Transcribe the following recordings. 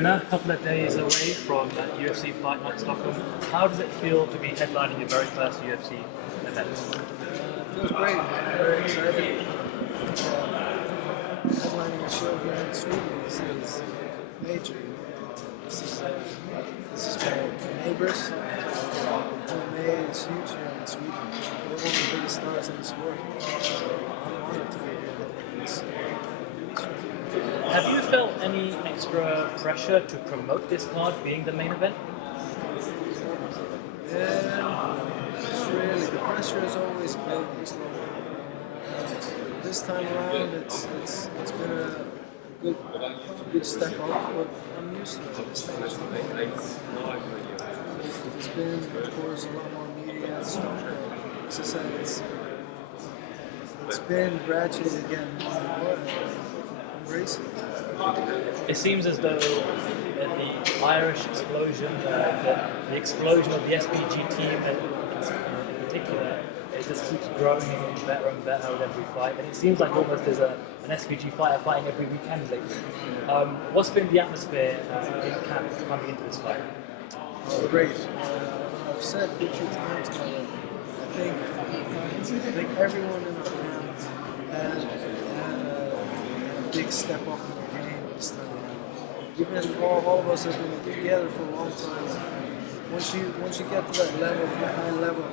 Gunnar, a couple of days away from UFC Fight Night Stockholm. How does it feel to be headlining your very first UFC event? Feels great. I'm very excited. Headlining a show here in Sweden is major. This is my neighbors. MMA is huge here in Sweden. They're one of the biggest stars in the sport. I'm honored to be here. Have you felt any extra pressure to promote this card being the main event? Not really. The pressure is always building slowly. This time around, it's been a good step up, but I'm used to it at this stage. There's been, of course, a lot more media and stuff. As I said, it's been gradually getting more embracing. It seems as though the Irish explosion, the explosion of the SBG team in particular, it just keeps growing and better with every fight. And it seems like almost there's an SBG fighter fighting every weekend lately. What's been the atmosphere in camp coming into this fight? Oh, great. I've said a few times now that I think everyone in our camp had a big step up in their game this time around. Given all of us have been together for a long time, once you get to that level, that high level,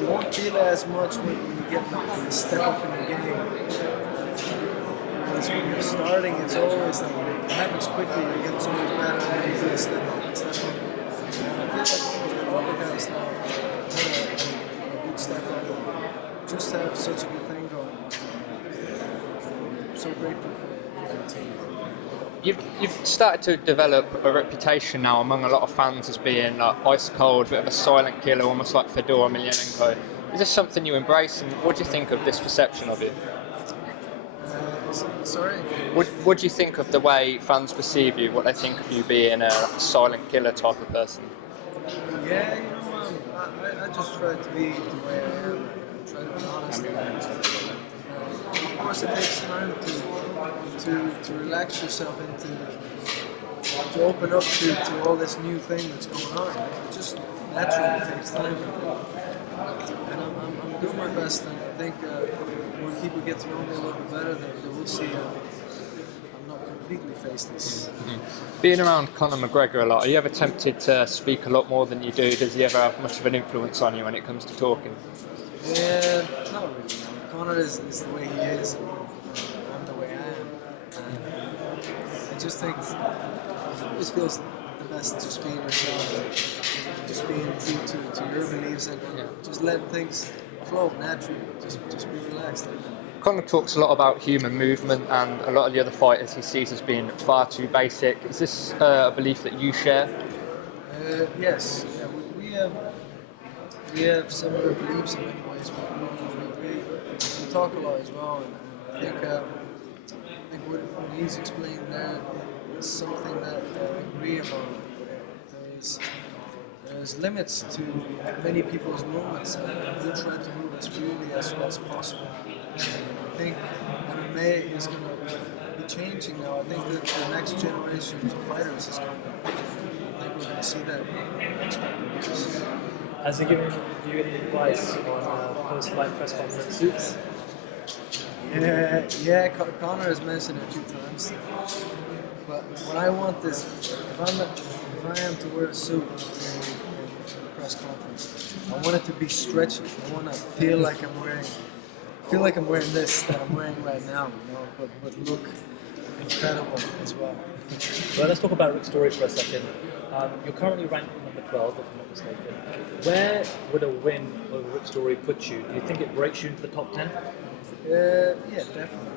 you won't feel it as much when you get a step up in your game. Whereas when you're starting, it's always like it happens quickly. You get so much better, and then you feel a step up. And I feel like the other guys now had a good step up. Just have such a good thing going. I'm so grateful for the team. You've started to develop a reputation now among a lot of fans as being ice cold, bit of a silent killer, almost like Fedor Emelianenko. Is this something you embrace, and what do you think of this perception of you? Sorry? What do you think of the way fans perceive you, what they think of you being a silent killer type of person? Yeah, I just try to be the way I am, try to be honest. Of course, it takes time to relax yourself into, to open up to all this new thing that's going on. It just naturally takes time. And I'm doing my best, and I think when people get to know me a little bit better, they will see I'm not completely faceless. Mm-hmm. Being around Conor McGregor a lot, are you ever tempted to speak a lot more than you do? Does he ever have much of an influence on you when it comes to talking? Yeah, not really. Conor is the way he is, and I'm the way I am. And I just think it always feels the best just being yourself, and just being true to your beliefs, and just letting things flow naturally. Just be relaxed. Conor talks a lot about human movement, and a lot of the other fighters he sees as being far too basic. Is this a belief that you share? Yes. Yeah, we have similar beliefs in many ways, but we talk a lot as well. And I think what he's explained there is something that I agree about. There's limits to many people's movements, and we try to move as freely as possible. I think MMA is going to be changing now. I think that the next generation of fighters is coming. I think we're going to see that in the next couple of years. Has he given you any advice on post-fight press conference suits? Yeah, Conor has mentioned it a few times. But what I want is, if I am to wear a suit in a press conference, I want it to be stretchy. I want to feel like I'm wearing this that I'm wearing right now, but look incredible as well. Well, let's talk about Rick Story for a second. You're currently ranked number 12, if I'm not mistaken. Where would a win over Rick Story put you? Do you think it breaks you into the top 10? Yeah, definitely.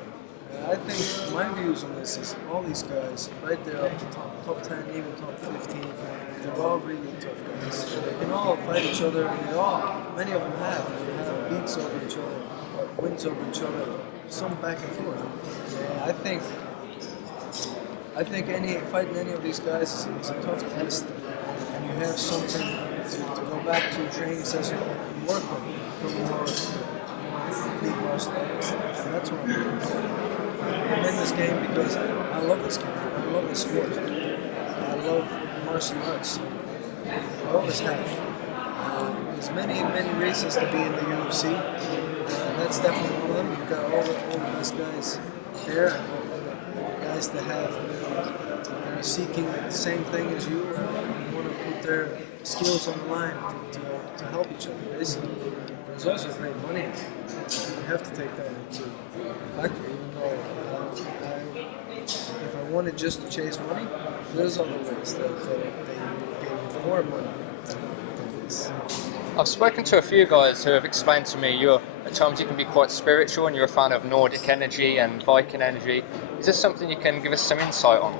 I think my views on this is all these guys right there up the top 10, even top 15. They're all really tough guys. They can all fight each other, and many of them have beats over each other, wins over each other, some back and forth. Yeah, I think fighting any of these guys is a tough test, and you have something to go back to a training session and work with, become more complete martial artist, and that's what I'm looking for. I'm in this game because I love this game. I love this sport. I love martial arts. I always have. There's many reasons to be in the UFC. That's definitely one of them. You've got all the best guys there, and guys that they're seeking the same thing as you, and want to put their skills on the line to help each other. Basically, there's also great money. You have to take that into factor, even though if I wanted just to chase money, there's other ways that they get more money than this. I've spoken to a few guys who have explained to me at times you can be quite spiritual and you're a fan of Nordic energy and Viking energy. Is this something you can give us some insight on?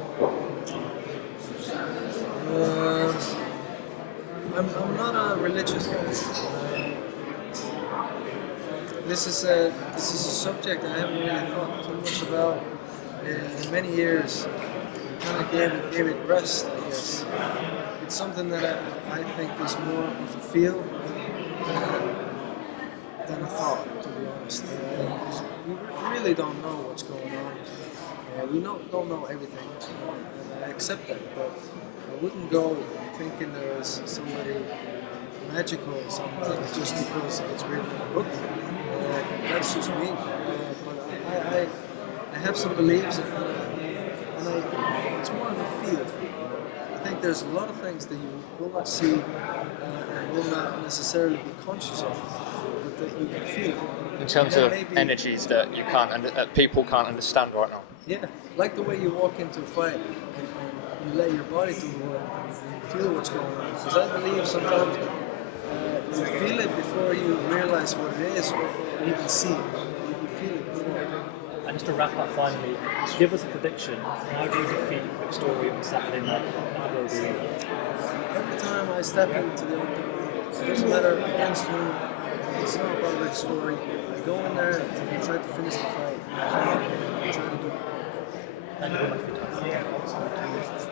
I'm not a religious guy. This is a subject I haven't really thought too much about in many years. I kind of gave it rest, I guess. It's something that I think is more of a feel than a thought, to be honest. We really don't know what's going on. We don't know everything, and I accept that, but I wouldn't go thinking there is somebody magical somewhere just because it's written in a book. That's just me. But I have some beliefs, and it's more of a feel. I think there's a lot of things that you will not see and will not necessarily be conscious of, but that you can feel. In terms of energies that people can't understand right now. Yeah, like the way you walk into a fight and you let your body do the work and you feel what's going on. Because I believe sometimes you feel it before you realize what it is or even see it. You feel it before. And just to wrap up finally, give us a prediction. How do you defeat Victoria on Saturday night? Every time I step into the octagon, it doesn't matter against whom, it's not about Rick's story. I go in there and try to finish the fight. I try to do it. Thank you very much for your time.